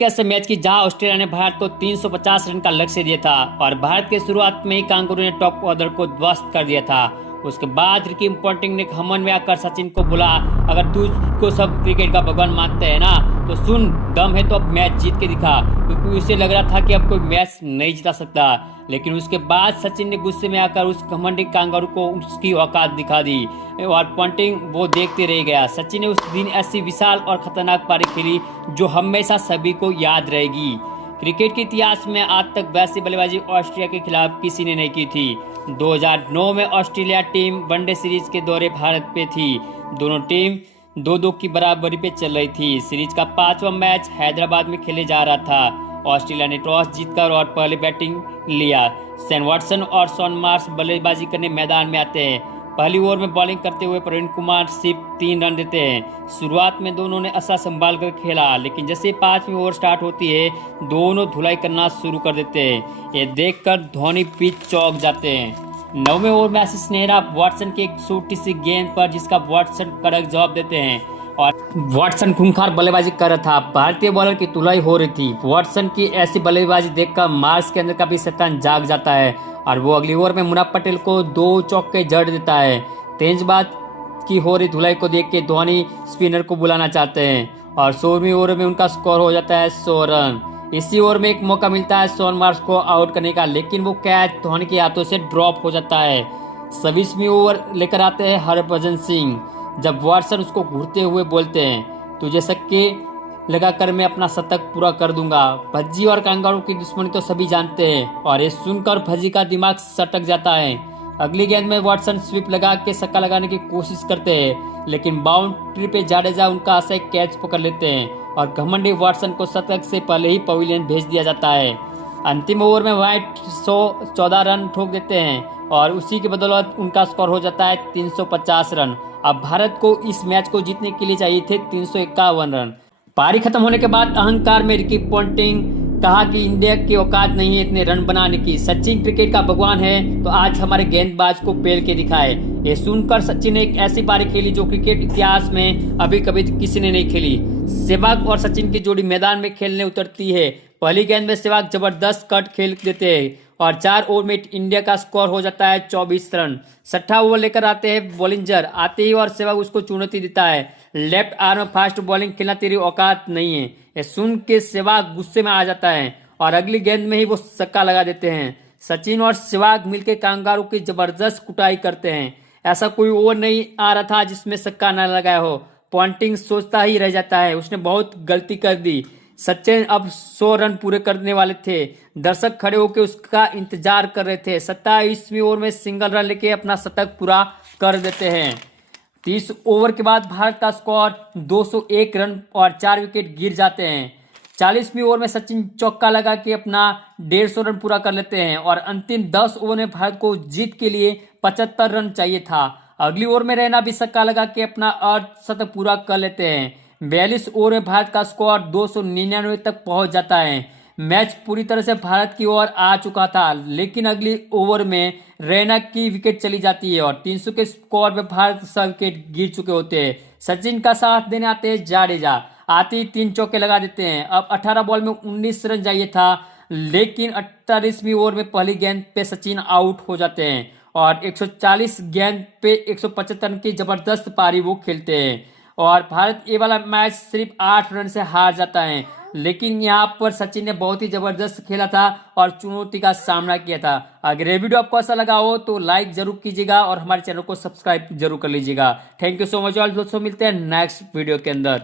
ऐसे मैच की जहां ऑस्ट्रेलिया ने भारत को 350 रन का लक्ष्य दिया था और भारत के शुरुआत में ही कांगारू ने टॉप ऑर्डर को ध्वस्त कर दिया था। उसके बाद रिकी पॉन्टिंग ने हमन में आकर सचिन को बोला, अगर तू को सब क्रिकेट का भगवान मानते हैं ना तो सुन, दम है तो अब मैच जीत के दिखा, क्योंकि उसे लग रहा था कि अब कोई मैच नहीं जिता सकता। लेकिन उसके बाद सचिन ने गुस्से में आकर उस घमंडी कांगारू को उसकी औकात दिखा दी और पॉन्टिंग वो देखते रह गया। सचिन ने उस दिन ऐसी विशाल और खतरनाक पारी खेली जो हमेशा सभी को याद रहेगी। क्रिकेट के इतिहास में आज तक वैसी बल्लेबाजी ऑस्ट्रेलिया के खिलाफ किसी ने नहीं की थी। 2009 में ऑस्ट्रेलिया टीम वनडे सीरीज के दौरे भारत पे थी। दोनों टीम 2-2 की बराबरी पे चल रही थी। सीरीज का 5वां मैच हैदराबाद में खेले जा रहा था। ऑस्ट्रेलिया ने टॉस जीतकर और पहले बैटिंग लिया। शेन वॉटसन और शॉन मार्श बल्लेबाजी करने मैदान में आते हैं। पहली ओवर में बॉलिंग करते हुए प्रवीण कुमार सिर्फ 3 रन देते हैं। शुरुआत में दोनों ने अच्छा संभाल कर खेला, लेकिन जैसे 5वीं ओवर स्टार्ट होती है दोनों धुलाई करना शुरू कर देते हैं। ये देखकर धोनी पिच चौंक जाते हैं। 9वें ओवर में आशीष नेहरा वॉटसन की एक छोटी सी गेंद पर जिसका वॉटसन कड़क जवाब देते हैं और वॉटसन खूंखार बल्लेबाजी कर रहा था। भारतीय बॉलर की धुलाई हो रही थी। वॉटसन की ऐसी बल्लेबाजी देखकर मार्श के अंदर का भी शैतान जाग जाता है और वो अगली ओवर में मुनाफ पटेल को 2 चौके जड़ देता है। तेजबाद की हो रही धुलाई को देख के धोनी स्पिनर को बुलाना चाहते हैं और 16वीं ओवर में उनका स्कोर हो जाता है 100 रन। इसी ओवर में एक मौका मिलता है शॉन मार्श को आउट करने का, लेकिन वो कैच धोनी के हाथों से ड्रॉप हो जाता है। 26वीं ओवर लेकर आते हैं हरभजन सिंह। जब वॉटसन उसको घूरते हुए बोलते हैं, तुझे छक्के लगाकर मैं अपना शतक पूरा कर दूंगा। भज्जी और कांगारू की दुश्मनी तो सभी जानते हैं और ये सुनकर भज्जी का दिमाग सटक जाता है। अगली गेंद में वॉटसन स्वीप लगा के छक्का लगाने की कोशिश करते हैं, लेकिन बाउंड्री पे जाडेजा उनका आशय कैच पकड़ लेते हैं और घमंडी वॉटसन को शतक से पहले ही पवेलियन भेज दिया जाता है। अंतिम ओवर में व्हाइट 114 रन ठोक देते हैं और उसी की बदौलत उनका स्कोर हो जाता है 350 रन। अब भारत को इस मैच को जीतने के लिए चाहिए थे 351 रन। पारी खत्म होने के बाद अहंकार में रिकी पॉन्टिंग कहा कि इंडिया की औकात नहीं है इतने रन बनाने की। सचिन क्रिकेट का भगवान है तो आज हमारे गेंदबाज को पेल के दिखाए। ये सुनकर सचिन ने एक ऐसी पारी खेली जो क्रिकेट इतिहास में अभी कभी किसी ने नहीं खेली। सहवाग और सचिन की जोड़ी मैदान में खेलने उतरती है। पहली गेंद में सहवाग जबरदस्त कट खेल देते हैं और 4 ओवर में इंडिया का स्कोर हो जाता है 24 रन। 6ठा ओवर लेकर आते हैं बॉलिंजर। आते ही और सहवाग उसको चुनौती देता है, लेफ्ट आर्म फास्ट बॉलिंग खेलना तेरी औकात नहीं है। ये सुन के सहवाग गुस्से में आ जाता है और अगली गेंद में ही वो छक्का लगा देते हैं। सचिन और सहवाग मिलकर कांगारू की जबरदस्त कुटाई करते हैं। ऐसा कोई ओवर नहीं आ रहा था जिसमें छक्का न लगाया हो। पॉन्टिंग सोचता ही रह जाता है, उसने बहुत गलती कर दी। सचिन अब 100 रन पूरे करने वाले थे। दर्शक खड़े होकर उसका इंतजार कर रहे थे। 27वीं ओवर में सिंगल रन लेके अपना शतक पूरा कर देते हैं। 30 ओवर के बाद भारत का स्कोर 201 रन और 4 विकेट गिर जाते हैं। 40वीं ओवर में सचिन चौका लगा के अपना 150 रन पूरा कर लेते हैं और अंतिम 10 ओवर में भारत को जीत के लिए 75 रन चाहिए था। अगली ओवर में रैना भी छक्का लगा के अपना अर्धशतक पूरा कर लेते हैं। 42 ओवर में भारत का स्कोर 299 तक पहुंच जाता है। मैच पूरी तरह से भारत की ओर आ चुका था, लेकिन अगली ओवर में रैना की विकेट चली जाती है और 300 के स्कोर में भारत सब विकेट गिर चुके होते हैं। सचिन का साथ देने आते हैं जाडेजा। आते ही 3 चौके लगा देते हैं। अब 18 बॉल में 19 रन चाहिए था, लेकिन 48वीं ओवर में पहली गेंद पे सचिन आउट हो जाते हैं और 140 गेंद पे 175 रन की जबरदस्त पारी वो खेलते हैं और भारत ये वाला मैच सिर्फ 8 रन से हार जाता है। लेकिन यहाँ पर सचिन ने बहुत ही जबरदस्त खेला था और चुनौती का सामना किया था। अगर ये वीडियो आपको अच्छा लगा हो तो लाइक जरूर कीजिएगा और हमारे चैनल को सब्सक्राइब जरूर कर लीजिएगा। Thank you so much all दोस्तों, मिलते हैं नेक्स्ट वीडियो के अंदर।